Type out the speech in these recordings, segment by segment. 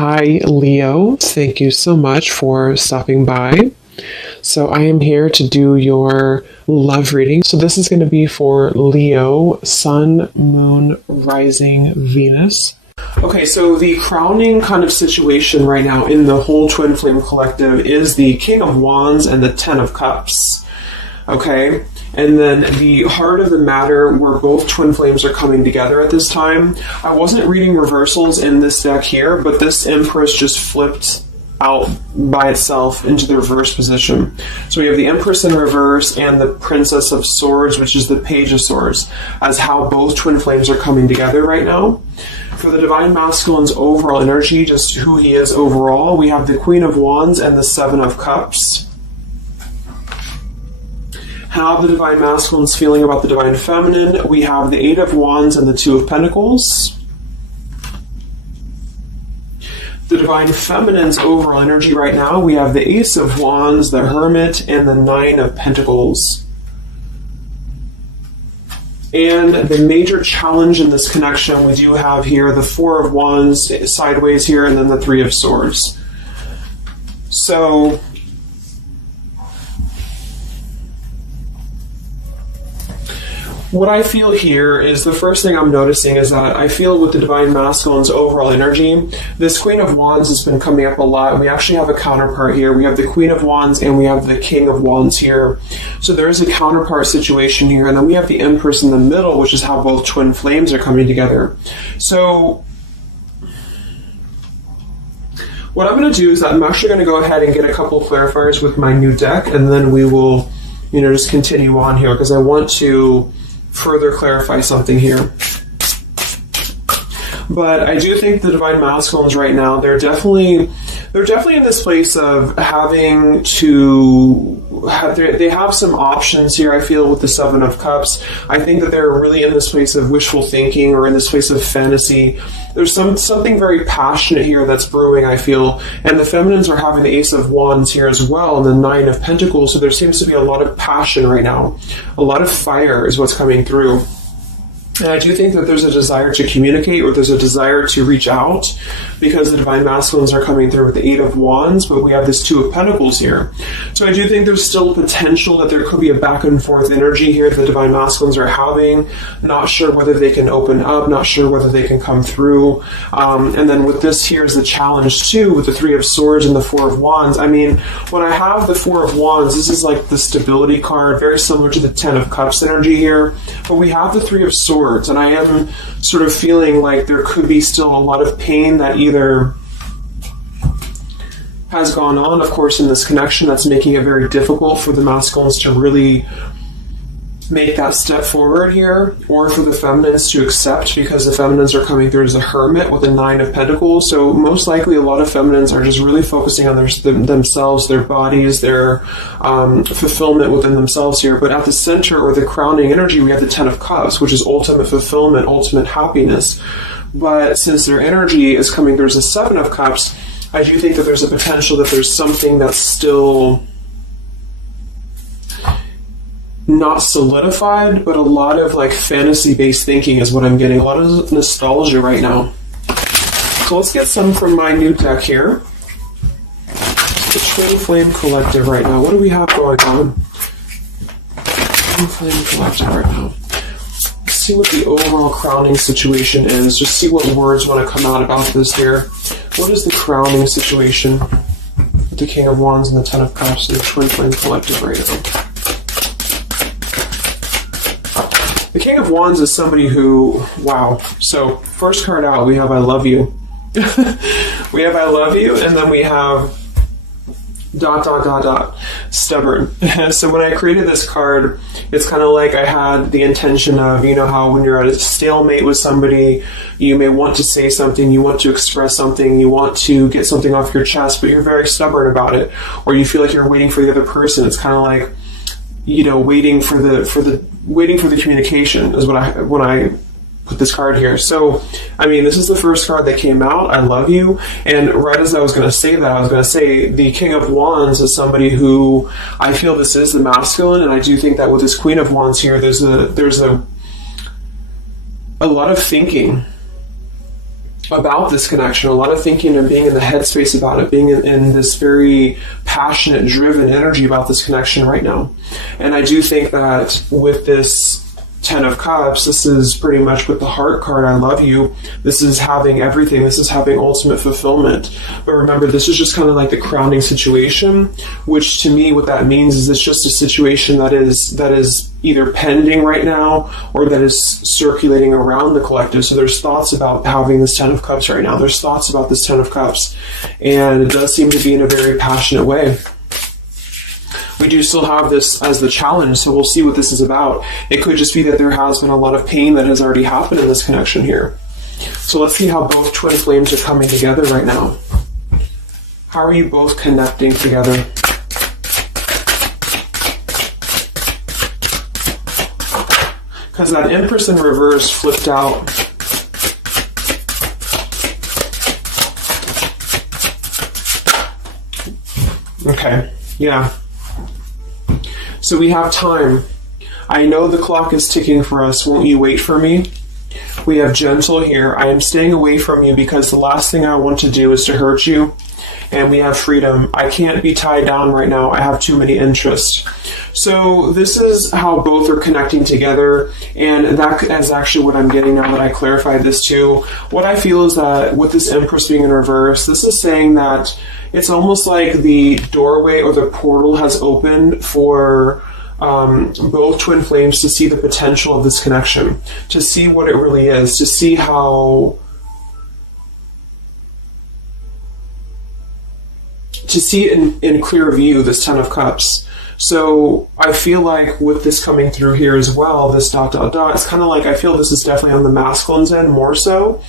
Hi, Leo. Thank you so much for stopping by. So, I am here to do your love reading. So, this is going to be for Leo, Sun, Moon, Rising, Venus. Okay, so the crowning kind of situation right now in the whole Twin Flame Collective is the King of Wands and the Ten of Cups. Okay, and then the heart of the matter where both twin flames are coming together at this time. I wasn't reading reversals in this deck here, but this Empress just flipped out by itself into the reverse position. So we have the Empress in reverse and the Princess of Swords, which is the Page of Swords, as how both twin flames are coming together right now. For the Divine Masculine's overall energy, just who he is overall, we have the Queen of Wands and the Seven of Cups. How the Divine Masculine's feeling about the Divine Feminine, we have the Eight of Wands and the Two of Pentacles. The Divine Feminine's overall energy right now, we have the Ace of Wands, the Hermit, and the Nine of Pentacles. And the major challenge in this connection, we do have here the Four of Wands sideways here, and then the Three of Swords. So what I feel here is the first thing I'm noticing is that I feel with the Divine Masculine's overall energy, this Queen of Wands has been coming up a lot, and we actually have a counterpart here. We have the Queen of Wands and we have the King of Wands here. So there is a counterpart situation here, and then we have the Empress in the middle, which is how both twin flames are coming together. So what I'm going to do is I'm actually going to go ahead and get a couple of clarifiers with my new deck, and then we will, just continue on here because I want to further clarify something here. But I do think the Divine Masculines right now, they're definitely in this place of having to they have some options here, I feel, with the Seven of Cups. I think that they're really in this place of wishful thinking or in this place of fantasy. There's something very passionate here that's brewing, I feel. And the Feminines are having the Ace of Wands here as well and the Nine of Pentacles. So there seems to be a lot of passion right now. A lot of fire is what's coming through. And I do think that there's a desire to communicate, or there's a desire to reach out, because the Divine Masculines are coming through with the Eight of Wands, but we have this Two of Pentacles here. So I do think there's still potential that there could be a back and forth energy here that the Divine Masculines are having. Not sure whether they can open up, not sure whether they can come through. And then with this here is the challenge too, with the Three of Swords and the Four of Wands. I mean, when I have the Four of Wands, this is like the stability card, very similar to the Ten of Cups energy here. But we have the Three of Swords. And I am sort of feeling like there could be still a lot of pain that either has gone on, of course, in this connection that's making it very difficult for the masculines to really make that step forward here, or for the feminines to accept, because the feminines are coming through as a Hermit with a Nine of Pentacles. So most likely a lot of feminines are just really focusing on themselves, their bodies, their fulfillment within themselves here. But at the center, or the crowning energy, we have the Ten of Cups, which is ultimate fulfillment, ultimate happiness. But since their energy is coming through as a Seven of Cups, I do think that there's a potential that there's something that's still not solidified, but a lot of like fantasy-based thinking is what I'm getting. A lot of nostalgia right now. So let's get some from my new deck here. The Twin Flame Collective right now. What do we have going on? Twin Flame Collective right now. Let's see what the overall crowning situation is. Just see what words want to come out about this here. What is the crowning situation with the King of Wands and the Ten of Cups and the Twin Flame Collective right now? The King of Wands is somebody who, wow. So first card out, we have I love you. We have I love you, and then we have ... stubborn. So when I created this card, it's kind of like I had the intention of, how when you're at a stalemate with somebody, you may want to say something, you want to express something, you want to get something off your chest, but you're very stubborn about it, or you feel like you're waiting for the other person. It's kind of like, waiting for the communication is when I put this card here. So, I mean, this is the first card that came out, I love you, and right as I was going to say that, I was going to say the King of Wands is somebody who I feel this is the masculine, and I do think that with this Queen of Wands here, there's a lot of thinking about this connection, a lot of thinking and being in the headspace about it, being in this very passionate, driven energy about this connection right now. And I do think that with this Ten of Cups, this is pretty much with the Heart card, I love you. This is having everything. This is having ultimate fulfillment. But remember, this is just kind of like the crowning situation, which to me, what that means is it's just a situation that is either pending right now or that is circulating around the collective. So there's thoughts about having this Ten of Cups right now. There's thoughts about this Ten of Cups. And it does seem to be in a very passionate way. We do still have this as the challenge, so we'll see what this is about. It could just be that there has been a lot of pain that has already happened in this connection here. So let's see how both twin flames are coming together right now. How are you both connecting together? Because that Empress in reverse flipped out. Okay, yeah. So we have time. I know the clock is ticking for us. Won't you wait for me? We have gentle here. I am staying away from you because the last thing I want to do is to hurt you. And we have freedom. I can't be tied down right now. I have too many interests. So this is how both are connecting together. And that is actually what I'm getting now that I clarified this too. What I feel is that with this Empress being in reverse, this is saying that it's almost like the doorway or the portal has opened for both twin flames to see the potential of this connection, to see what it really is, to see how, to see it in clear view, this Ten of Cups. So I feel like with this coming through here as well, this ... it's kind of like, I feel this is definitely on the masculine's end more so.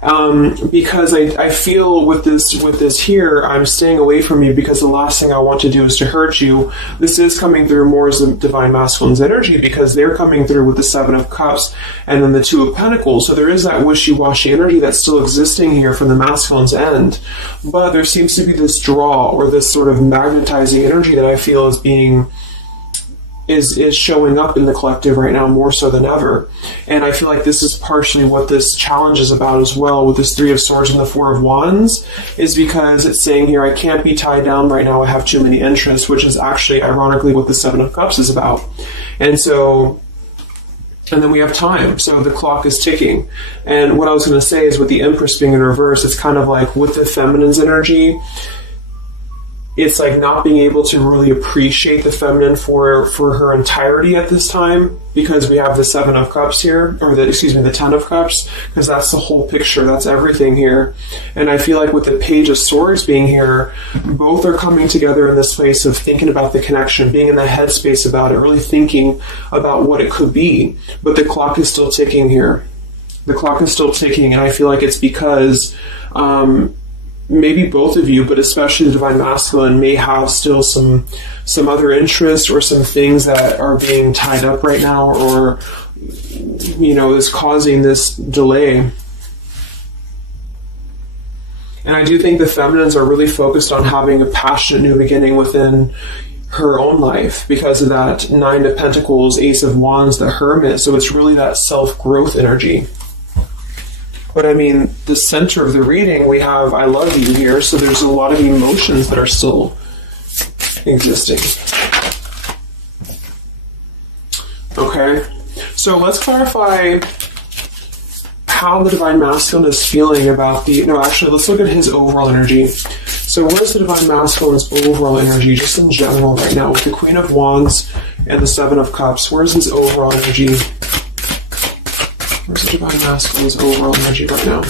Because I feel with this here, I'm staying away from you because the last thing I want to do is to hurt you. This is coming through more as the Divine Masculine's energy because they're coming through with the Seven of Cups and then the Two of Pentacles. So there is that wishy-washy energy that's still existing here from the masculine's end. But there seems to be this draw or this sort of magnetizing energy that I feel is being is showing up in the collective right now more so than ever. And I feel like this is partially what this challenge is about as well with this Three of Swords and the Four of Wands, is because it's saying here, I can't be tied down right now, I have too many interests, which is actually ironically what the Seven of Cups is about. And so, and then we have time, so the clock is ticking. And what I was going to say is with the Empress being in reverse, it's kind of like with the feminine's energy, it's like not being able to really appreciate the feminine for her entirety at this time, because we have the Seven of Cups here, or the Ten of Cups, because that's the whole picture, that's everything here. And I feel like with the Page of Swords being here, both are coming together in this place of thinking about the connection, being in the headspace about it, really thinking about what it could be. But the clock is still ticking here. The clock is still ticking, and I feel like it's because maybe both of you, but especially the Divine Masculine, may have still some other interests or some things that are being tied up right now, or, you know, is causing this delay. And I do think the feminines are really focused on having a passionate new beginning within her own life because of that Nine of Pentacles, Ace of Wands, the Hermit. So it's really that self-growth energy. But I mean, the center of the reading, we have I love you here, so there's a lot of emotions that are still existing. Okay, so let's clarify how the Divine Masculine is feeling about let's look at his overall energy. So what is the Divine Masculine's overall energy, just in general right now, with the Queen of Wands and the Seven of Cups? Where's his overall energy? Where's the Divine Masculine's overall energy right now?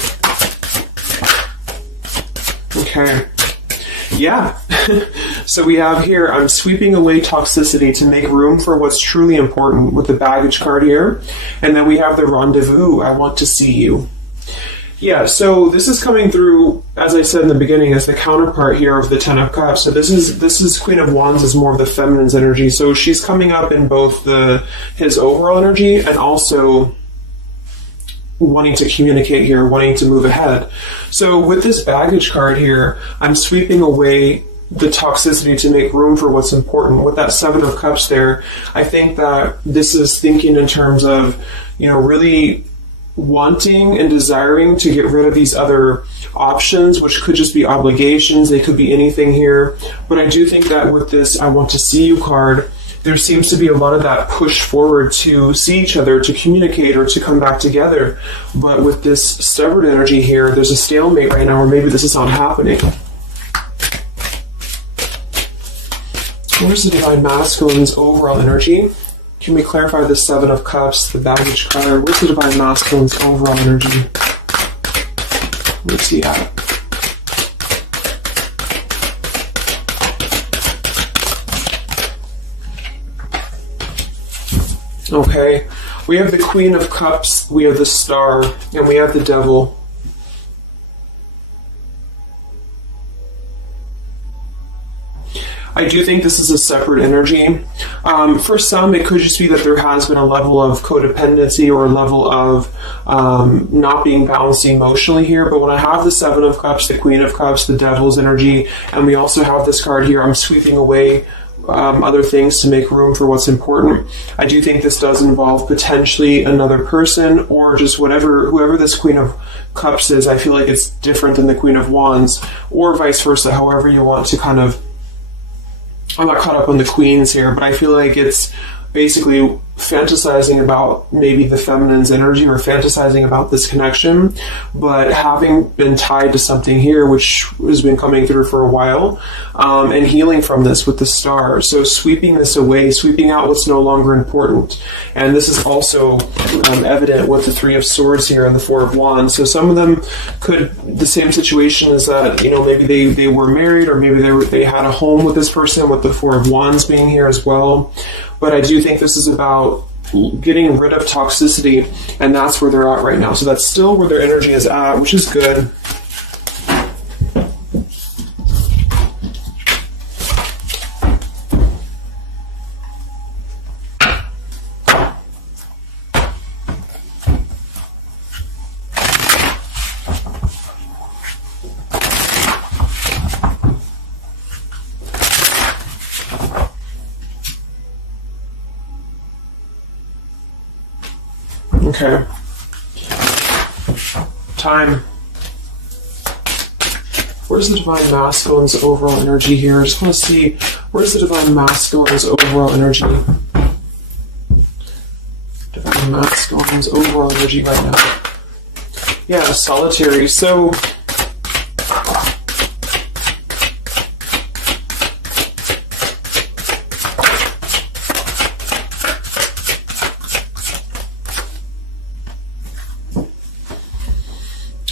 Okay. Yeah. So we have here, I'm sweeping away toxicity to make room for what's truly important, with the Baggage card here. And then we have the Rendezvous, I want to see you. Yeah, so this is coming through, as I said in the beginning, as the counterpart here of the Ten of Cups. So this is Queen of Wands is more of the feminine's energy. So she's coming up in both his overall energy and also wanting to communicate here, wanting to move ahead. So with this Baggage card here, I'm sweeping away the toxicity to make room for what's important. With that Seven of Cups there, I think that this is thinking in terms of, really wanting and desiring to get rid of these other options, which could just be obligations. They could be anything here. But I do think that with this I want to see you card, there seems to be a lot of that push forward to see each other, to communicate, or to come back together. But with this severed energy here, there's a stalemate right now, or maybe this is not happening. Where's the Divine Masculine's overall energy? Can we clarify the Seven of Cups, the baggage card? Where's the Divine Masculine's overall energy? Where's he at? Okay, we have the Queen of Cups, we have the Star, and we have the Devil. I do think this is a separate energy. For some, it could just be that there has been a level of codependency or a level of not being balanced emotionally here. But when I have the Seven of Cups, the Queen of Cups, the Devil's energy, and we also have this card here, I'm sweeping away other things to make room for what's important. I do think this does involve potentially another person or just whoever this Queen of Cups is. I feel like it's different than the Queen of Wands, or vice versa, however you want to kind of. I'm not caught up on the queens here, but I feel like it's basically fantasizing about maybe the feminine's energy or fantasizing about this connection, but having been tied to something here, which has been coming through for a while, and healing from this with the Star. So sweeping this away, sweeping out what's no longer important. And this is also evident with the Three of Swords here and the Four of Wands. So some of them could, the same situation is that, maybe they were married, or maybe they had a home with this person, with the Four of Wands being here as well. But I do think this is about getting rid of toxicity, and that's where they're at right now. So that's still where their energy is at, which is good. Okay. Time. Where's the Divine Masculine's overall energy here? I just want to see, where's the Divine Masculine's overall energy? Divine Masculine's overall energy right now. Yeah, solitary. So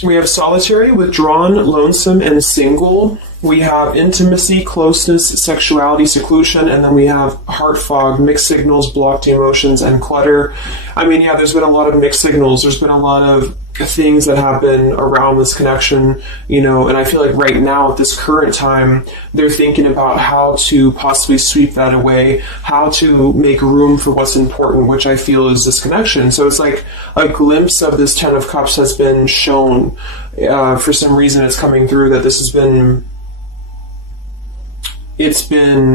we have solitary, withdrawn, lonesome, and single. We have intimacy, closeness, sexuality, seclusion, and then we have heart fog, mixed signals, blocked emotions, and clutter. There's been a lot of mixed signals. There's been a lot of things that have been around this connection, and I feel like right now at this current time, they're thinking about how to possibly sweep that away, how to make room for what's important, which I feel is this connection. So it's like a glimpse of this Ten of Cups has been shown. For some reason it's coming through that this has been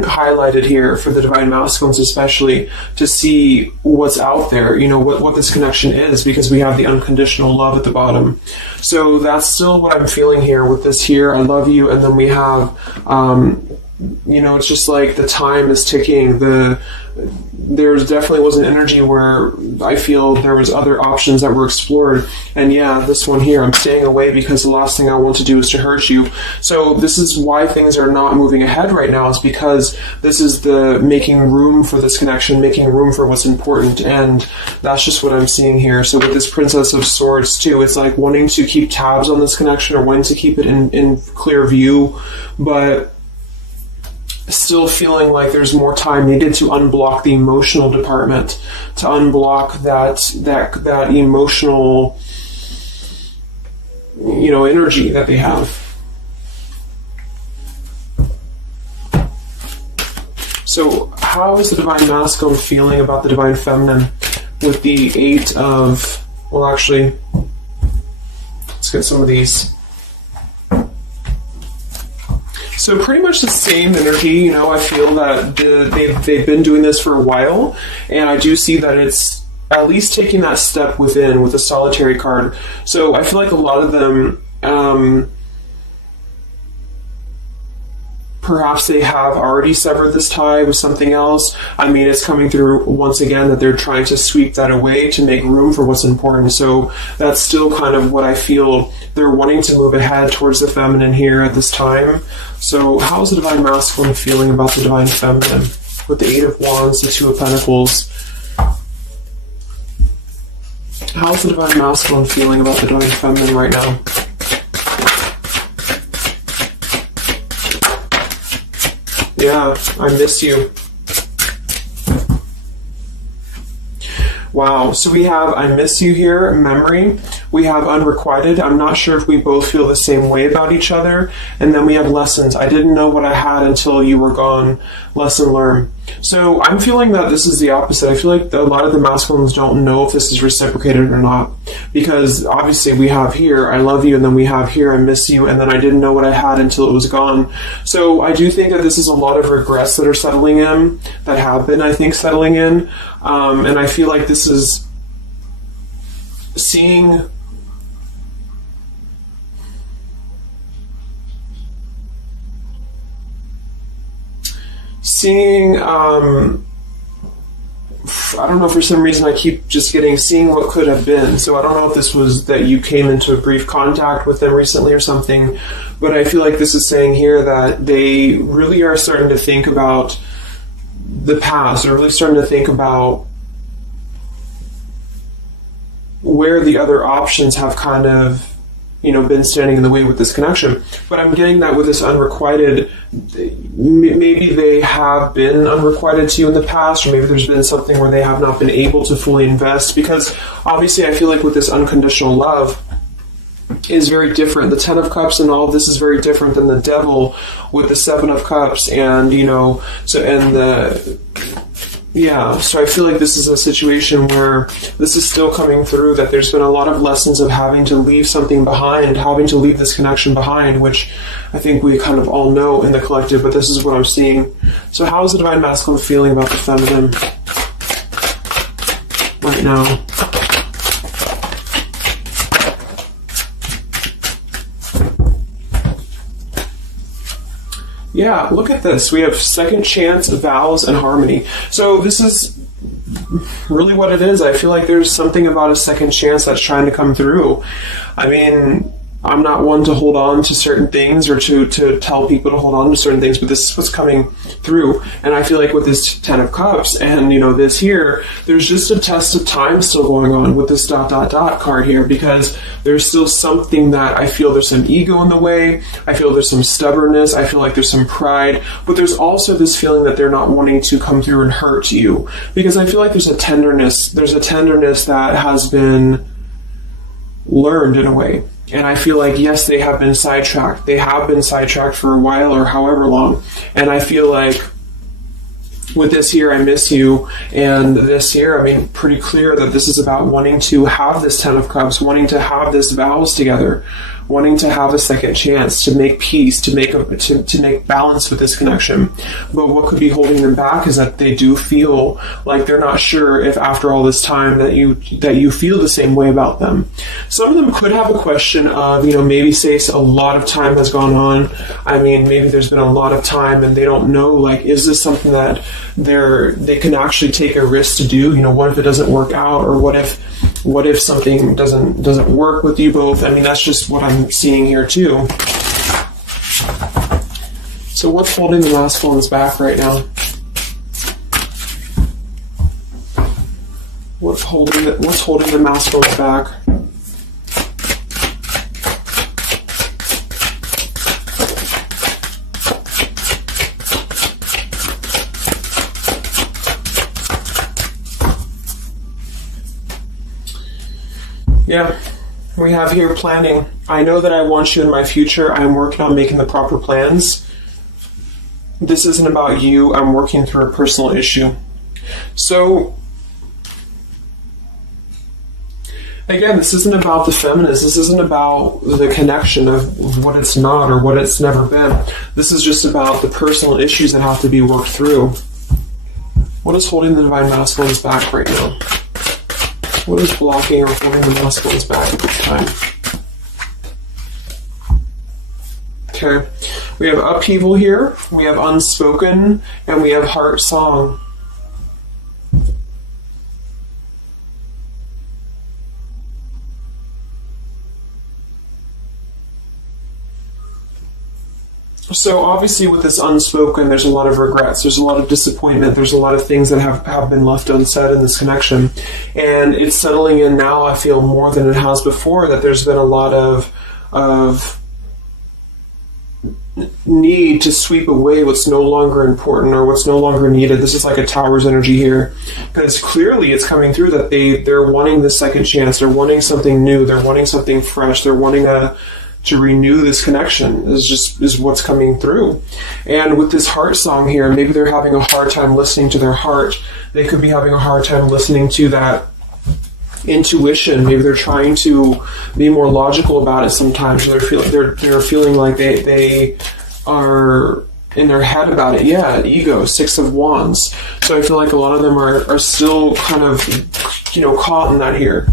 highlighted here for the Divine Masculines, especially to see what's out there, what this connection is, because we have the unconditional love at the bottom. So that's still what I'm feeling here with this here. I love you. And then we have, it's just like the time is ticking. There's definitely was an energy where I feel there was other options that were explored. And yeah, this one here, I'm staying away because the last thing I want to do is to hurt you. So this is why things are not moving ahead right now, is because this is the making room for this connection, making room for what's important. And that's just what I'm seeing here. So with this Princess of Swords too, it's like wanting to keep tabs on this connection or wanting to keep it in clear view, but still feeling like there's more time needed to unblock the emotional department, to unblock that emotional, energy that they have. So how is the Divine Masculine feeling about the Divine Feminine with the Eight of, let's get some of these. So pretty much the same energy, I feel that they've been doing this for a while, and I do see that it's at least taking that step within with the solitary card. So I feel like a lot of them, perhaps they have already severed this tie with something else. I mean, it's coming through once again that they're trying to sweep that away to make room for what's important. So that's still kind of what I feel. They're wanting to move ahead towards the feminine here at this time. So how's the Divine Masculine feeling about the Divine Feminine? With the Eight of Wands, the Two of Pentacles. How's the Divine Masculine feeling about the Divine Feminine right now? Yeah, I miss you. Wow, so we have I miss you here, memory. We have unrequited. I'm not sure if we both feel the same way about each other. And then we have lessons. I didn't know what I had until you were gone. Lesson learned. So I'm feeling that this is the opposite. I feel like a lot of the masculines don't know if this is reciprocated or not. Because obviously we have here, I love you, and then we have here, I miss you, and then I didn't know what I had until it was gone. So I do think that this is a lot of regrets that are settling in, that have been, I think, settling in. And I feel like this is seeing I don't know, for some reason I keep just seeing what could have been. So I don't know if this was that you came into a brief contact with them recently or something, but I feel like this is saying here that they really are starting to think about the past. They're really starting to think about where the other options have kind of, been standing in the way with this connection. But I'm getting that with this unrequited, maybe they have been unrequited to you in the past, or maybe there's been something where they have not been able to fully invest, because obviously I feel like with this unconditional love is very different. The Ten of Cups and all of this is very different than the Devil with the Seven of Cups, and so I feel like this is a situation where this is still coming through, that there's been a lot of lessons of having to leave something behind, having to leave this connection behind, which I think we kind of all know in the collective, but this is what I'm seeing. So how is the Divine Masculine feeling about the feminine right now? Yeah, look at this. We have second chance, vows, and harmony. So this is really what it is. I feel like there's something about a second chance that's trying to come through. I mean, I'm not one to hold on to certain things or to tell people to hold on to certain things, but this is what's coming through. And I feel like with this Ten of Cups and, this here, there's just a test of time still going on with this ... card here, because there's still something that I feel there's some ego in the way. I feel there's some stubbornness. I feel like there's some pride, but there's also this feeling that they're not wanting to come through and hurt you, because I feel like there's a tenderness that has been learned in a way. And I feel like, yes, they have been sidetracked. They have been sidetracked for a while or however long. And I feel like with this here, I miss you, and this here, I mean, pretty clear that this is about wanting to have this Ten of Cups, wanting to have this vows together, wanting to have a second chance to make peace, to make balance with this connection. But what could be holding them back is that they do feel like they're not sure if after all this time that you feel the same way about them. Some of them could have a question of, maybe say a lot of time has gone on. I mean, maybe there's been a lot of time and they don't know, like, is this something that they can actually take a risk to do? What if it doesn't work out, or what if something doesn't work with you both? I mean, that's just what I'm seeing here too. So what's holding the masculines back right now? What's holding the masculines back? Yeah, we have here planning. I know that I want you in my future. I'm working on making the proper plans. This isn't about you. I'm working through a personal issue. So, again, this isn't about the feminist. This isn't about the connection of what it's not or what it's never been. This is just about the personal issues that have to be worked through. What is holding the Divine Masculines back right now? What is blocking or holding the masculines back at this time? Okay, we have upheaval here, we have unspoken, and we have heart song. So obviously with this unspoken, there's a lot of regrets, there's a lot of disappointment, there's a lot of things that have been left unsaid in this connection. And it's settling in now, I feel, more than it has before, that there's been a lot of need to sweep away what's no longer important or what's no longer needed. This is like a Tower's energy here, because clearly it's coming through that they're wanting the second chance, they're wanting something new, they're wanting something fresh, they're wanting to renew this connection is what's coming through. And with this heart song here, maybe they're having a hard time listening to their heart. They could be having a hard time listening to that intuition. Maybe they're trying to be more logical about it sometimes. They're feeling like they are in their head about it. Yeah, ego, 6 of Wands. So I feel like a lot of them are still kind of, caught in that here.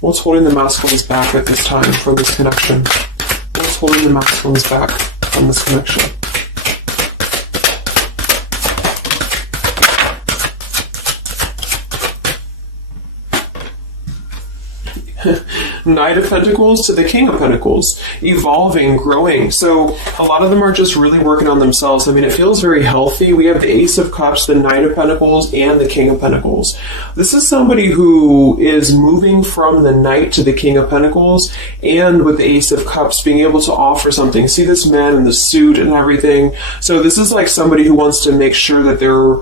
What's holding the masculines back at this time for this connection? What's holding the masculines back from this connection? Knight of Pentacles to the King of Pentacles, evolving, growing. So a lot of them are just really working on themselves. I mean, it feels very healthy. We have the Ace of Cups, the Knight of Pentacles, and the King of Pentacles. This is somebody who is moving from the Knight to the King of Pentacles, and with the Ace of Cups, being able to offer something. See this man in the suit and everything. So this is like somebody who wants to make sure that they're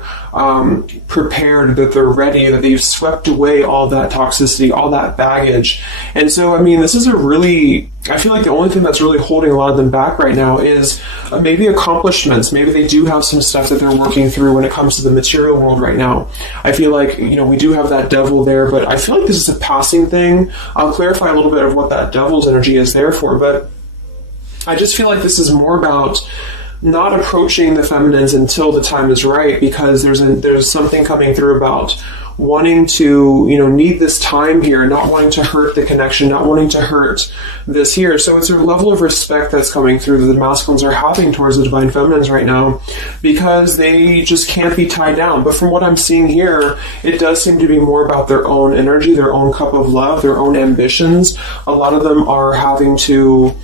prepared, that they're ready, that they've swept away all that toxicity, all that baggage. And so, I mean, this is I feel like the only thing that's really holding a lot of them back right now is maybe accomplishments. Maybe they do have some stuff that they're working through when it comes to the material world right now. I feel like, we do have that devil there, but I feel like this is a passing thing. I'll clarify a little bit of what that devil's energy is there for, but I just feel like this is more about not approaching the feminines until the time is right, because there's something coming through about wanting to, need this time here, not wanting to hurt the connection, not wanting to hurt this here. So it's a level of respect that's coming through that the masculines are having towards the divine feminines right now, because they just can't be tied down. But from what I'm seeing here, it does seem to be more about their own energy, their own cup of love, their own ambitions. A lot of them are having to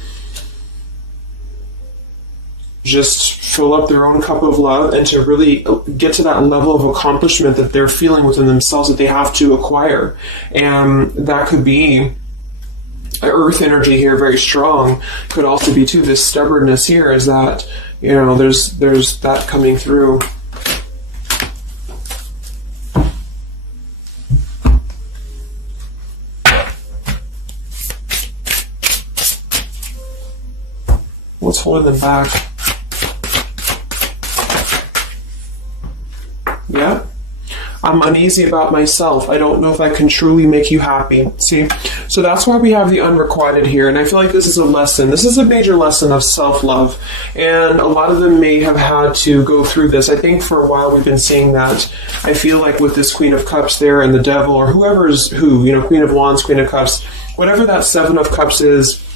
just fill up their own cup of love and to really get to that level of accomplishment that they're feeling within themselves that they have to acquire. And that could be earth energy here, very strong. Could also be too this stubbornness here, is that there's that coming through. What's holding them back? Yeah. I'm uneasy about myself. I don't know if I can truly make you happy. See? So that's why we have the unrequited here. And I feel like this is a lesson. This is a major lesson of self-love. And a lot of them may have had to go through this. I think for a while we've been seeing that. I feel like with this Queen of Cups there and the Devil, or whoever's who, Queen of Wands, Queen of Cups, whatever that Seven of Cups is,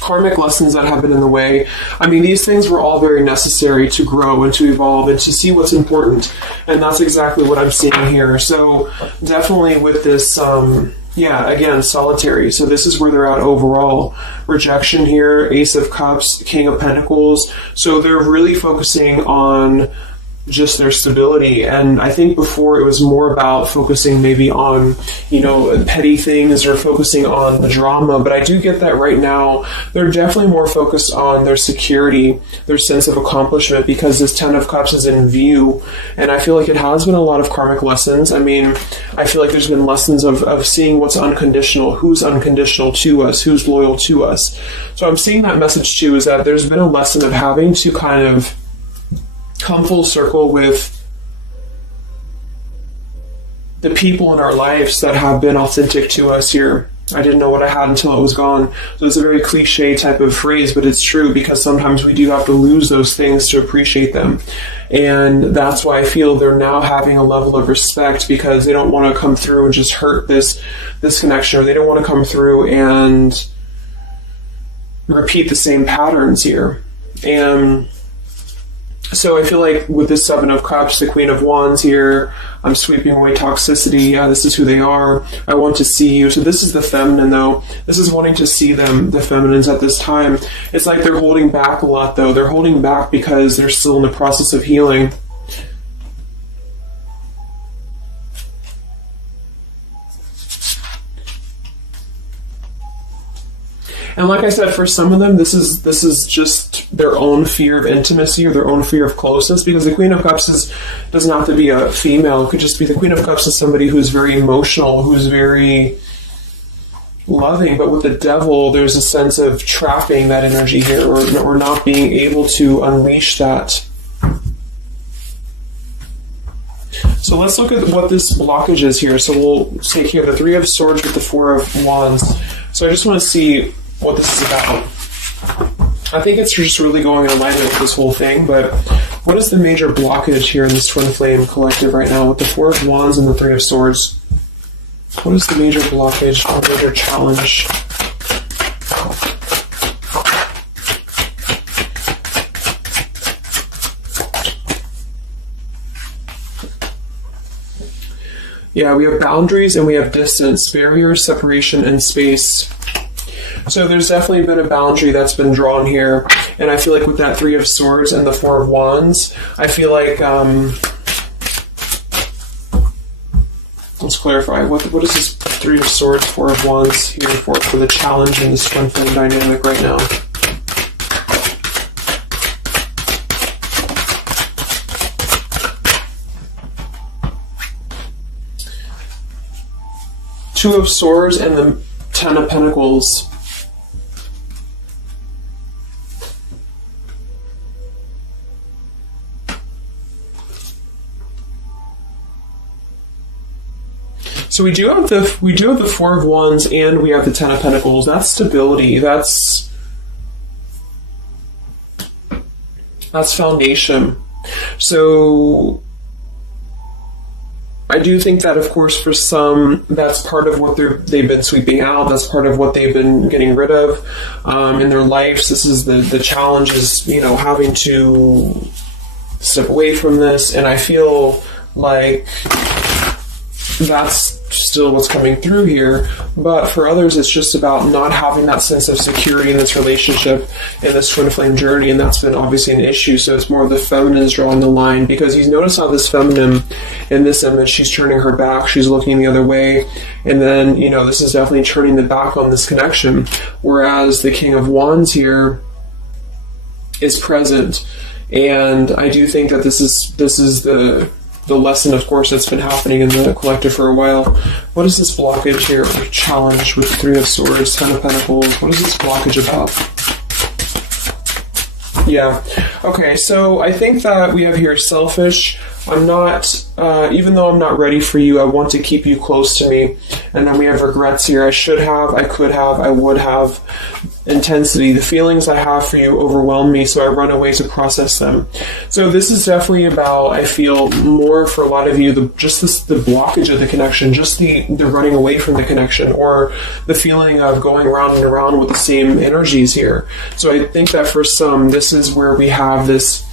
karmic lessons that have been in the way. I mean, these things were all very necessary to grow and to evolve and to see what's important. And that's exactly what I'm seeing here. So definitely with this, again, solitary. So this is where they're at overall. Rejection here, Ace of Cups, King of Pentacles. So they're really focusing on just their stability. And I think before it was more about focusing maybe on, petty things or focusing on the drama. But I do get that right now they're definitely more focused on their security, their sense of accomplishment, because this Ten of Cups is in view. And I feel like it has been a lot of karmic lessons. I mean, I feel like there's been lessons of seeing what's unconditional, who's unconditional to us, who's loyal to us. So I'm seeing that message too, is that there's been a lesson of having to kind of come full circle with the people in our lives that have been authentic to us here. I didn't know what I had until it was gone. So it's a very cliche type of phrase, but it's true because sometimes we do have to lose those things to appreciate them. And that's why I feel they're now having a level of respect, because they don't want to come through and just hurt this connection, or they don't want to come through and repeat the same patterns here. And so I feel like with this Seven of Cups, the Queen of Wands here, I'm sweeping away toxicity. Yeah, this is who they are. I want to see you. So this is the feminine, though. This is wanting to see them, the feminines at this time. It's like they're holding back a lot, though. They're holding back because they're still in the process of healing. And like I said, for some of them, this is just their own fear of intimacy, or their own fear of closeness, because the Queen of Cups doesn't have to be a female. It could just be the Queen of Cups is somebody who's very emotional, who's very loving. But with the Devil, there's a sense of trapping that energy here, or not being able to unleash that. So let's look at what this blockage is here. So we'll take here the Three of Swords with the Four of Wands. So I just want to see what this is about. I think it's just really going in alignment with this whole thing, but what is the major blockage here in this Twin Flame collective right now with the Four of Wands and the Three of Swords? What is the major blockage or major challenge? Yeah, we have boundaries and we have distance, barriers, separation, and space. So there's definitely been a boundary that's been drawn here. And I feel like with that Three of Swords and the Four of Wands, I feel like, let's clarify, what is this Three of Swords, Four of Wands here for the challenge in this Twin Flame dynamic right now? Two of Swords and the Ten of Pentacles. So we do have the Four of Wands and we have the Ten of Pentacles. That's stability. That's foundation. So I do think that, of course, for some, that's part of what they've been sweeping out. That's part of what they've been getting rid of in their lives. This is the challenge is, having to step away from this. And I feel like that's still what's coming through here. But for others, it's just about not having that sense of security in this relationship, in this Twin Flame journey, and that's been obviously an issue. So it's more of the feminines drawing the line, because you notice how this feminine in this image, she's turning her back, she's looking the other way, and then, this is definitely turning the back on this connection, whereas the King of Wands here is present. And I do think that this is the lesson, of course, that's been happening in the collective for a while. What is this blockage here, or challenge with Three of Swords, Ten of Pentacles? What is this blockage about? Yeah. Okay, so I think that we have here selfish. I'm not, even though I'm not ready for you, I want to keep you close to me. And then we have regrets here. I should have, I could have, I would have. Intensity. The feelings I have for you overwhelm me, so I run away to process them. So this is definitely about, I feel, more for a lot of you, the blockage of the connection, just the running away from the connection, or the feeling of going around and around with the same energies here. So I think that for some, this is where we have this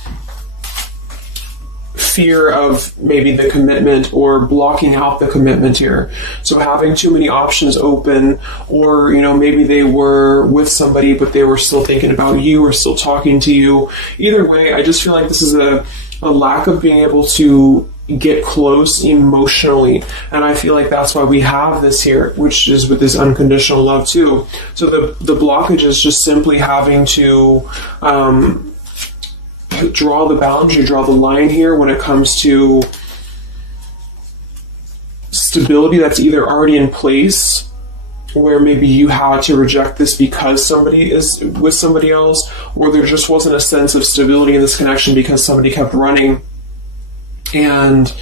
fear of maybe the commitment, or blocking out the commitment here. So having too many options open, or maybe they were with somebody but they were still thinking about you or still talking to you. Either way, I just feel like this is a lack of being able to get close emotionally, and I feel like that's why we have this here, which is with this unconditional love too. So the blockage is just simply having to draw the boundary, draw the line here when it comes to stability that's either already in place, where maybe you had to reject this because somebody is with somebody else, or there just wasn't a sense of stability in this connection because somebody kept running. And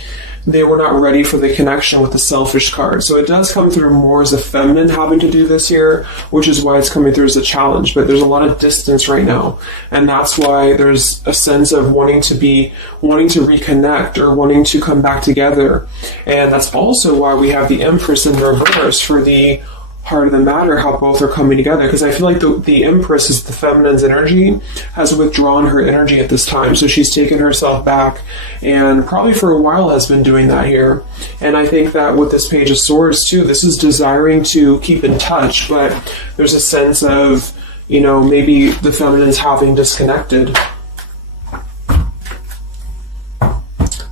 they were not ready for the connection with the selfish card. So it does come through more as a feminine having to do this here, which is why it's coming through as a challenge. But there's a lot of distance right now. And that's why there's a sense of wanting to reconnect or wanting to come back together. And that's also why we have the Empress in reverse for the heart of the matter, how both are coming together, because I feel like the Empress is the feminine's energy, has withdrawn her energy at this time, so she's taken herself back, and probably for a while has been doing that here. And I think that with this Page of Swords too, this is desiring to keep in touch, but there's a sense of, you know, maybe the feminine's having disconnected.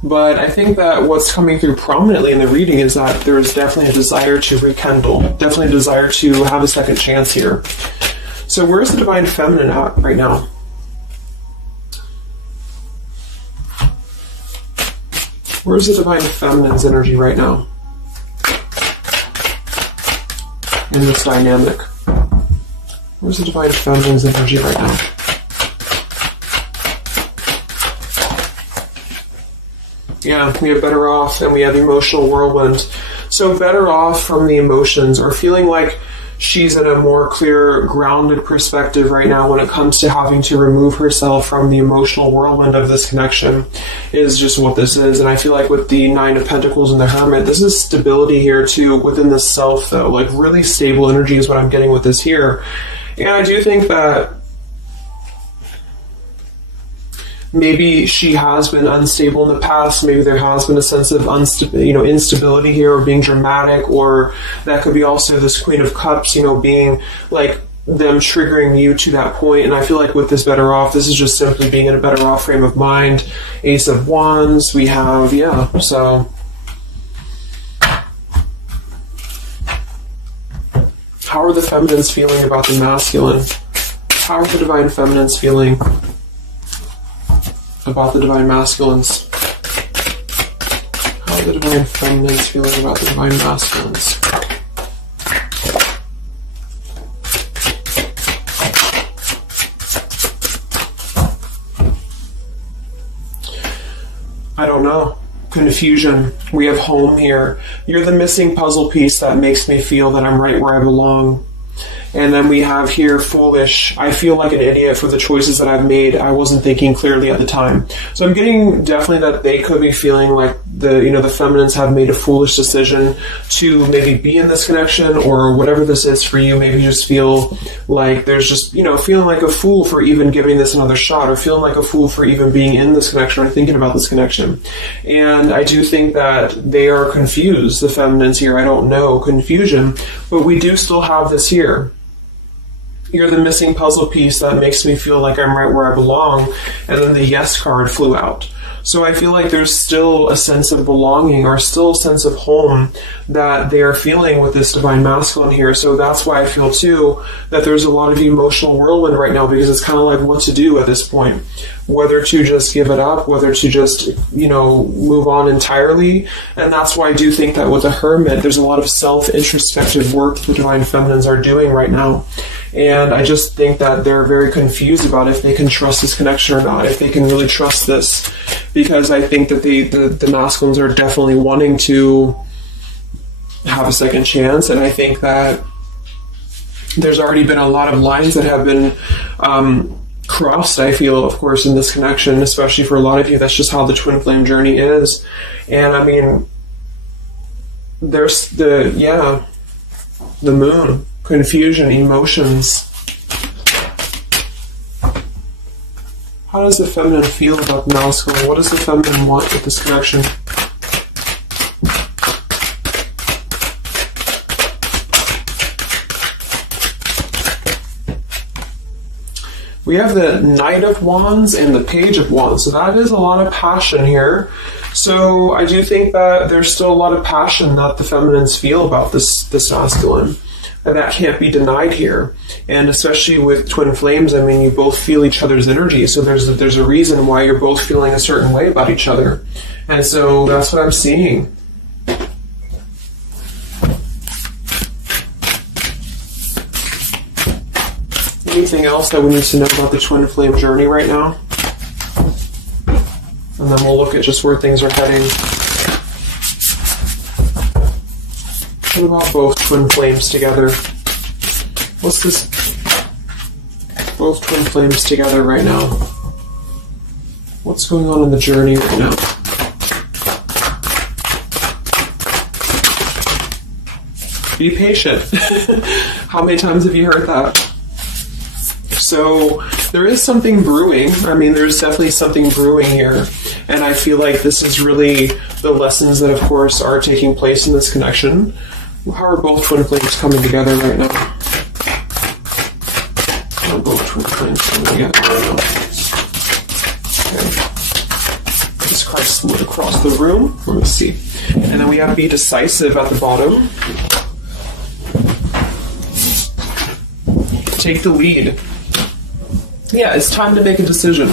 But I think that what's coming through prominently in the reading is that there is definitely a desire to rekindle, definitely a desire to have a second chance here. So where's the Divine Feminine at right now? Where's the Divine Feminine's energy right now in this dynamic? Where's the Divine Feminine's energy right now? Yeah, we have better off, and we have emotional whirlwind. So better off from the emotions, or feeling like she's in a more clear, grounded perspective right now when it comes to having to remove herself from the emotional whirlwind of this connection, is just what this is. And I feel like with the Nine of Pentacles and the Hermit, this is stability here too within the self, though. Like really stable energy is what I'm getting with this here. And I do think that maybe she has been unstable in the past. Maybe there has been a sense of instability here, or being dramatic, or that could be also this Queen of Cups, being like them triggering you to that point. And I feel like with this better off, this is just simply being in a better off frame of mind. Ace of Wands, we have, so how are the feminines feeling about the masculine? How are the Divine Feminines feeling about the Divine Masculines? How are the Divine Feminines feeling about the Divine Masculines? I don't know. Confusion. We have home here. You're the missing puzzle piece that makes me feel that I'm right where I belong. And then we have here foolish. I feel like an idiot for the choices that I've made. I wasn't thinking clearly at the time. So I'm getting definitely that they could be feeling like the feminines have made a foolish decision to maybe be in this connection, or whatever this is for you. Maybe you just feel like there's just, feeling like a fool for even giving this another shot, or feeling like a fool for even being in this connection or thinking about this connection. And I do think that they are confused, the feminines here. I don't know, confusion, but we do still have this here. You're the missing puzzle piece that makes me feel like I'm right where I belong. And then the yes card flew out. So I feel like there's still a sense of belonging, or still a sense of home that they are feeling with this Divine Masculine here. So that's why I feel too that there's a lot of emotional whirlwind right now, because it's kind of like what to do at this point. Whether to just give it up, whether to just, move on entirely. And that's why I do think that with the Hermit, there's a lot of self-introspective work the Divine Feminines are doing right now. And I just think that they're very confused about if they can trust this connection or not, if they can really trust this. Because I think that the masculines are definitely wanting to have a second chance. And I think that there's already been a lot of lines that have been crossed, I feel, of course, in this connection, especially for a lot of you. That's just how the twin flame journey is. And I mean, there's the moon, confusion, emotions. How does the feminine feel about the masculine? What does the feminine want with this connection? We have the Knight of Wands and the Page of Wands. So that is a lot of passion here. So I do think that there's still a lot of passion that the feminines feel about this masculine. And that can't be denied here. And especially with twin flames, I mean, you both feel each other's energy. So there's a reason why you're both feeling a certain way about each other. And so that's what I'm seeing. Anything else that we need to know about the twin flame journey right now? And then we'll look at just where things are heading. What about both twin flames together? What's this? Both twin flames together right now. What's going on in the journey right now? Be patient. How many times have you heard that? So there is something brewing. I mean, there's definitely something brewing here. And I feel like this is really the lessons that, of course, are taking place in this connection. How are both twin flames coming together right now? How are both twin flames coming together right now? Okay. Just Christ split across the room. Let me see. And then we have to be decisive at the bottom. Take the lead. Yeah, it's time to make a decision.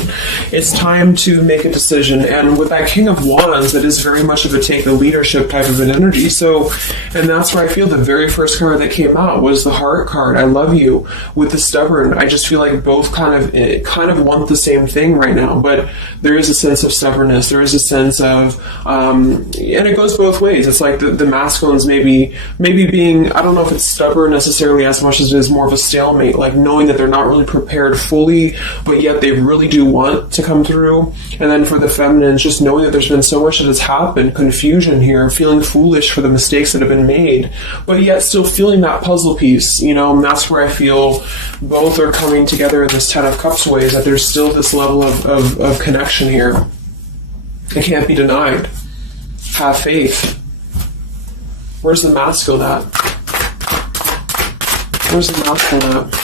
It's time to make a decision. And with that King of Wands, that is very much of a take the leadership type of an energy. So, and that's where I feel the very first card that came out was the Heart card. I love you. With the Stubborn, I just feel like both kind of want the same thing right now. But there is a sense of stubbornness. There is a sense of, and it goes both ways. It's like the masculines maybe being, I don't know if it's stubborn necessarily as much as it is more of a stalemate, like knowing that they're not really prepared fully, but yet they really do want to come through. And then for the feminines, just knowing that there's been so much that has happened, confusion here, feeling foolish for the mistakes that have been made, but yet still feeling that puzzle piece, you know. And that's where I feel both are coming together in this Ten of Cups ways, that there's still this level of connection here. It can't be denied. Have faith. Where's the masculine at? Where's the masculine at?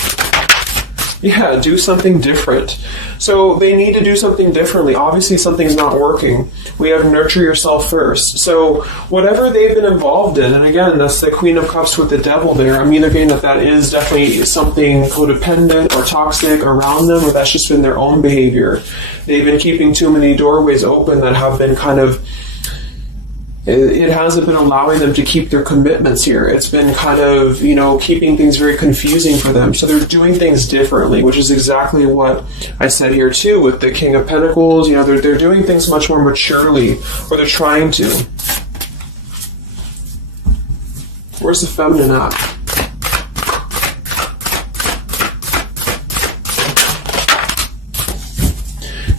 Yeah, do something different. So they need to do something differently. Obviously, something's not working. We have nurture yourself first. So whatever they've been involved in, and again, that's the Queen of Cups with the Devil there. I'm either getting that is definitely something codependent or toxic around them, or that's just been their own behavior. They've been keeping too many doorways open that have been kind of, it hasn't been allowing them to keep their commitments here. It's been kind of, keeping things very confusing for them. So they're doing things differently, which is exactly what I said here too with the King of Pentacles. They're doing things much more maturely, or they're trying to. Where's the feminine at?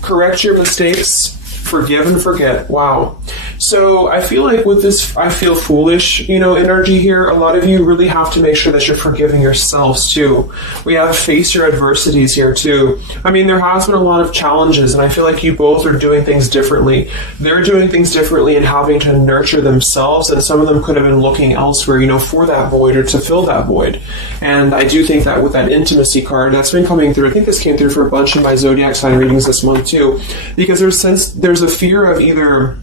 Correct your mistakes, forgive and forget. Wow. So I feel like with this I feel foolish, energy here, a lot of you really have to make sure that you're forgiving yourselves too. We have face your adversities here too. I mean, there has been a lot of challenges, and I feel like you both are doing things differently. They're doing things differently and having to nurture themselves, and some of them could have been looking elsewhere, for that void or to fill that void. And I do think that with that intimacy card, that's been coming through. I think this came through for a bunch of my zodiac sign readings this month too, because there's a fear of either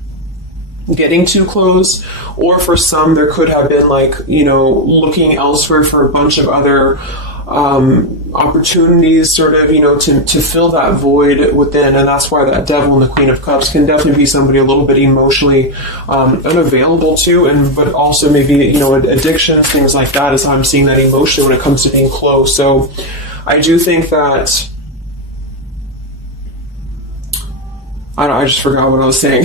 getting too close, or for some there could have been looking elsewhere for a bunch of other opportunities sort of to fill that void within. And that's why that Devil and the Queen of Cups can definitely be somebody a little bit emotionally unavailable to, but also maybe addictions, things like that is how I'm seeing that emotionally when it comes to being close. So I do think that I just forgot what I was saying.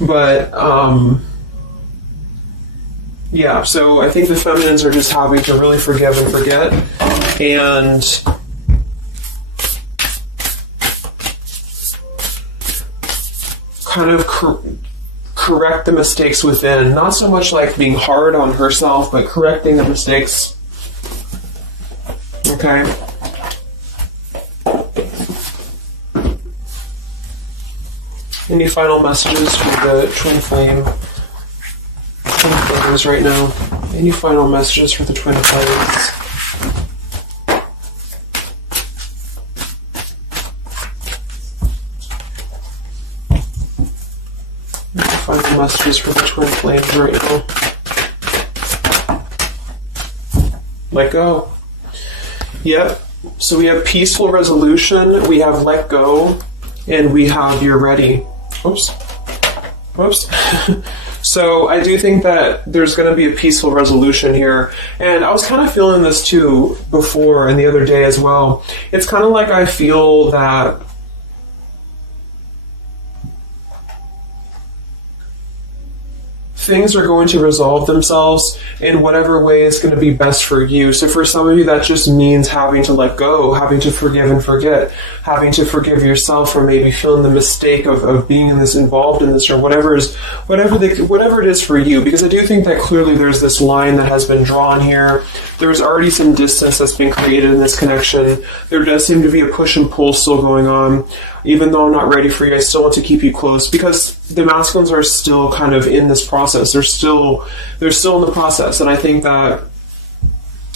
But, yeah, so I think the feminines are just having to really forgive and forget. And kind of correct the mistakes within. Not so much like being hard on herself, but correcting the mistakes. Okay? Any final messages for the twin flames right now? Any final messages for the twin flames? Any final messages for the twin flames right now? Let go. Yep. So we have peaceful resolution, we have let go, and we have you're ready. Whoops. So I do think that there's going to be a peaceful resolution here. And I was kind of feeling this too before and the other day as well. It's kind of like I feel that things are going to resolve themselves in whatever way is going to be best for you. So for some of you, that just means having to let go, having to forgive and forget, having to forgive yourself for maybe feeling the mistake of being in this, involved in this, or whatever it is for you. Because I do think that clearly there's this line that has been drawn here. There's already some distance that's been created in this connection. There does seem to be a push and pull still going on. Even though I'm not ready for you, I still want to keep you close, because the masculines are still kind of in this process. They're still in the process, and I think that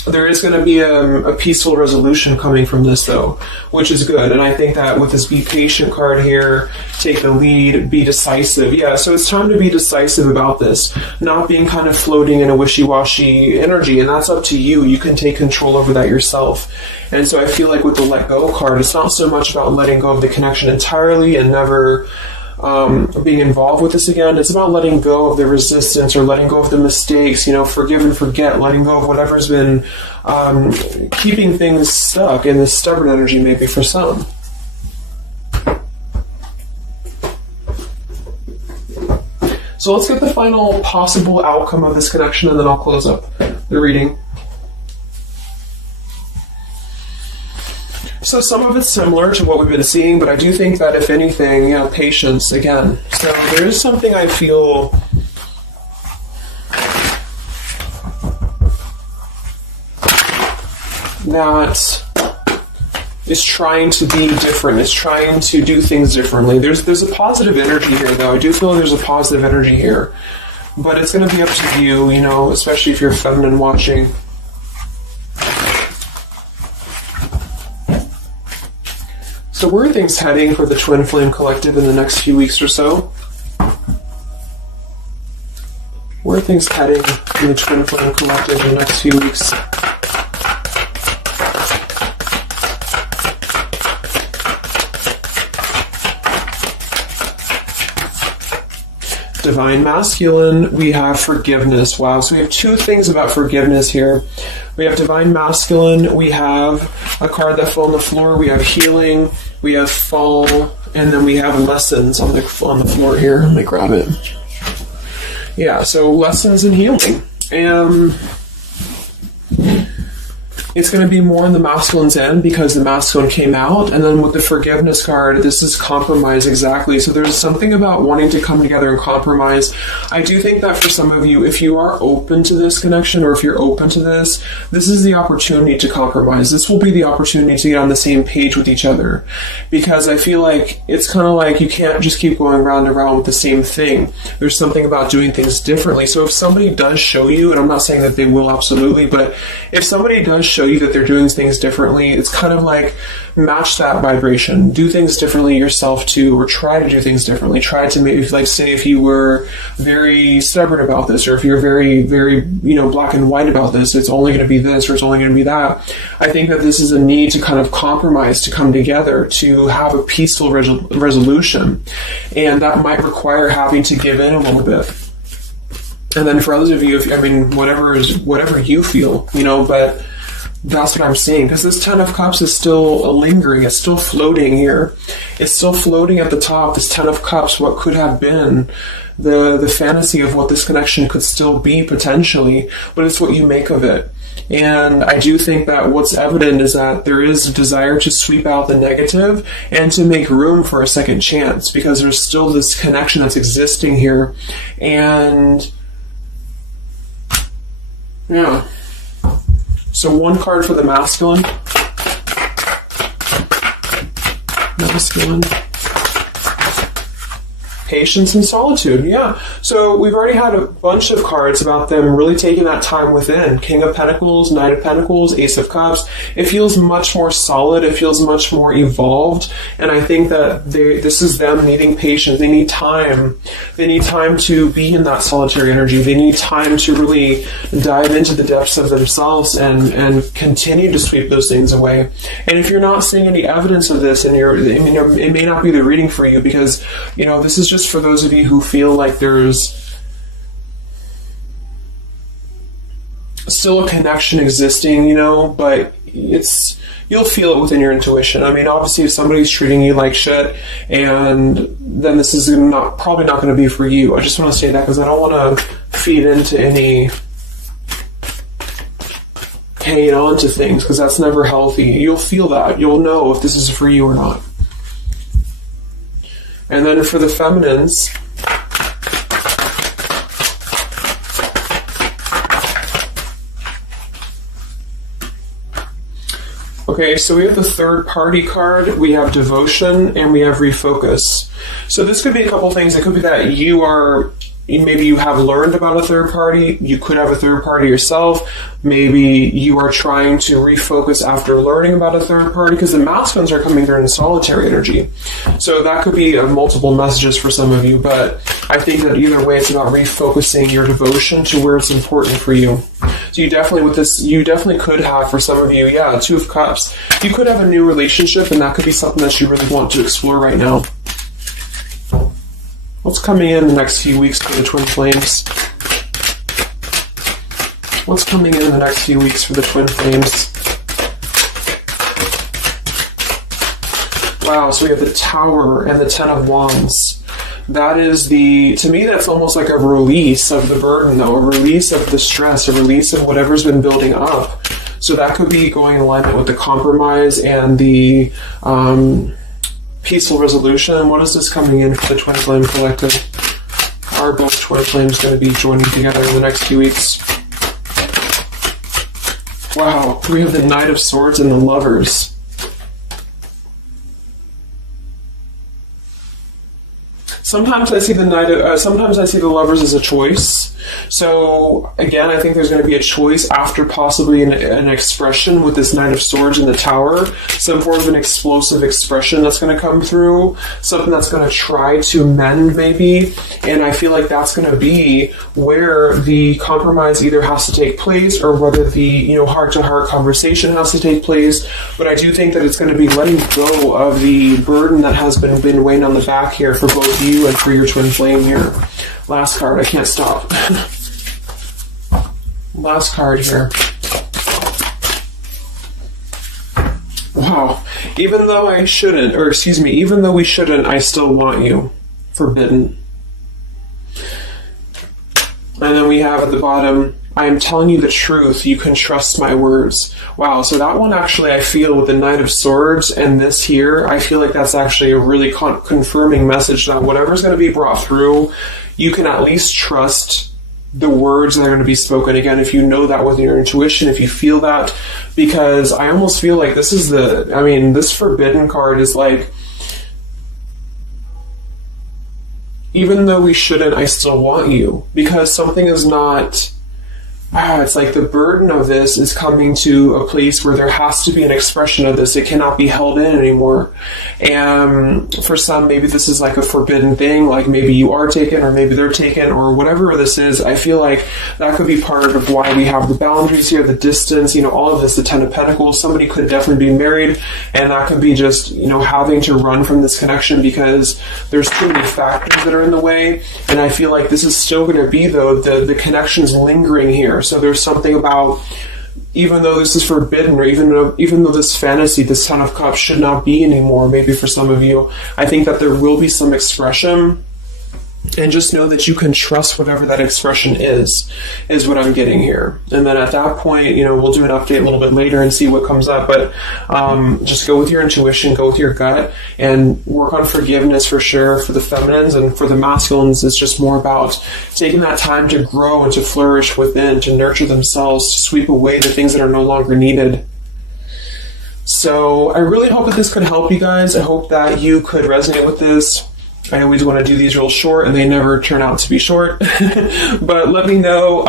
there is going to be a peaceful resolution coming from this, though, which is good. And I think that with this be patient card here, take the lead, be decisive. Yeah, so it's time to be decisive about this, not being kind of floating in a wishy-washy energy, and that's up to you. You can take control over that yourself. And so I feel like with the let go card, it's not so much about letting go of the connection entirely and never being involved with this again. It's about letting go of the resistance, or letting go of the mistakes, forgive and forget, letting go of whatever's been keeping things stuck in this stubborn energy, maybe for some. So let's get the final possible outcome of this connection, and then I'll close up the reading. So some of it's similar to what we've been seeing, but I do think that if anything, patience again. So there is something I feel that is trying to be different, is trying to do things differently. There's a positive energy here, though. I do feel there's a positive energy here. But it's going to be up to you, especially if you're feminine watching. So where are things heading for the Twin Flame Collective in the next few weeks or so? Where are things heading in the Twin Flame Collective in the next few weeks? Divine Masculine, we have forgiveness. Wow, so we have two things about forgiveness here. We have Divine Masculine, we have a card that fell on the floor, we have healing, we have fall, and then we have lessons on the floor here. Let me grab it. Yeah, so lessons and healing. It's going to be more on the masculine's end because the masculine came out, and then with the forgiveness card, this is compromise exactly. So there's something about wanting to come together and compromise. I do think that for some of you, if you are open to this connection, or if you're open to this is the opportunity to compromise. This will be the opportunity to get on the same page with each other, because I feel like it's kind of like you can't just keep going round and round with the same thing. There's something about doing things differently. So if somebody does show you, and I'm not saying that they will absolutely, but if somebody does show you that they're doing things differently, it's kind of like match that vibration. Do things differently yourself too, or try to do things differently. Try to maybe, like, say if you were very stubborn about this, or if you're very, very, black and white about this, it's only going to be this, or it's only going to be that. I think that this is a need to kind of compromise, to come together, to have a peaceful resolution. And that might require having to give in a little bit. And then for others of you, whatever you feel, but that's what I'm seeing, because this Ten of Cups is still lingering. It's still floating here. It's still floating at the top. This Ten of Cups, what could have been the fantasy of what this connection could still be potentially, but it's what you make of it. And I do think that what's evident is that there is a desire to sweep out the negative and to make room for a second chance, because there's still this connection that's existing here. And yeah. So one card for the masculine. Masculine. Patience and solitude, yeah. So we've already had a bunch of cards about them really taking that time within. King of Pentacles, Knight of Pentacles, Ace of Cups. It feels much more solid. It feels much more evolved. And I think that this is them needing patience. They need time. They need time to be in that solitary energy. They need time to really dive into the depths of themselves and continue to sweep those things away. And if you're not seeing any evidence of this, and it may not be the reading for you, because, this is just for those of you who feel like there's still a connection existing, but you'll feel it within your intuition. I mean, obviously, if somebody's treating you like shit, and then this is probably not going to be for you. I just want to say that because I don't want to feed into any hanging on to things, because that's never healthy. You'll feel that. You'll know if this is for you or not. And then for the feminines, okay, so we have the third party card, we have devotion, and we have refocus. So this could be a couple things. It could be that maybe you have learned about a third party. You could have a third party yourself. Maybe you are trying to refocus after learning about a third party, because the masculines are coming through in solitary energy. So that could be multiple messages for some of you, but I think that either way, it's about refocusing your devotion to where it's important for you. So you definitely could have, for some of you, Two of Cups. You could have a new relationship, and that could be something that you really want to explore right now. What's coming in the next few weeks for the twin flames? What's coming in the next few weeks for the twin flames? Wow, so we have the Tower and the Ten of Wands. That is to me, that's almost like a release of the burden, though, a release of the stress, a release of whatever's been building up. So that could be going in alignment with the compromise and the peaceful resolution. What is this coming in for the Twin Flame Collective? Are both Twin Flames going to be joining together in the next few weeks? Wow, we have the Knight of Swords and the Lovers. Sometimes I see the Lovers as a choice. So again, I think there's going to be a choice after possibly an expression with this Knight of Swords in the Tower, some form of an explosive expression that's going to come through, something that's going to try to mend maybe, and I feel like that's going to be where the compromise either has to take place or whether the heart-to-heart conversation has to take place. But I do think that it's going to be letting go of the burden that has been weighing on the back here for both you and for your twin flame here. Last card, I can't stop. Last card here. Wow. Even though we shouldn't, I still want you. Forbidden. And then we have at the bottom, I am telling you the truth, you can trust my words. Wow, so that one actually, I feel with the Knight of Swords and this here, I feel like that's actually a really confirming message that whatever's going to be brought through, you can at least trust the words that are going to be spoken. Again, if you know that with your intuition, if you feel that, because I almost feel like this is this Forbidden card is like, even though we shouldn't, I still want you. Because something is not... it's like the burden of this is coming to a place where there has to be an expression of this. It cannot be held in anymore. And for some, maybe this is like a forbidden thing, like maybe you are taken or maybe they're taken or whatever this is. I feel like that could be part of why we have the boundaries here, the distance, all of this, the Ten of Pentacles. Somebody could definitely be married, and that could be just, having to run from this connection because there's too many factors that are in the way. And I feel like this is still going to be, though, the connection's lingering here. So there's something about, even though this is forbidden, or even though this fantasy, this Ten of Cups should not be anymore, maybe for some of you, I think that there will be some expression, and just know that you can trust whatever that expression is what I'm getting here. And then at that point, we'll do an update a little bit later and see what comes up, but just go with your intuition, go with your gut, and work on forgiveness for sure for the feminines. And for the masculines, it's just more about taking that time to grow and to flourish within, to nurture themselves, to sweep away the things that are no longer needed. So I really hope that this could help you guys. I hope that you could resonate with this. I always want to do these real short, and they never turn out to be short. But let me know,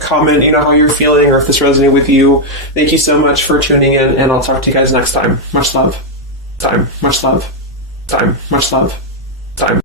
comment, how you're feeling, or if this resonated with you. Thank you so much for tuning in, and I'll talk to you guys next time. Much love. Time. Much love. Time. Much love. Time.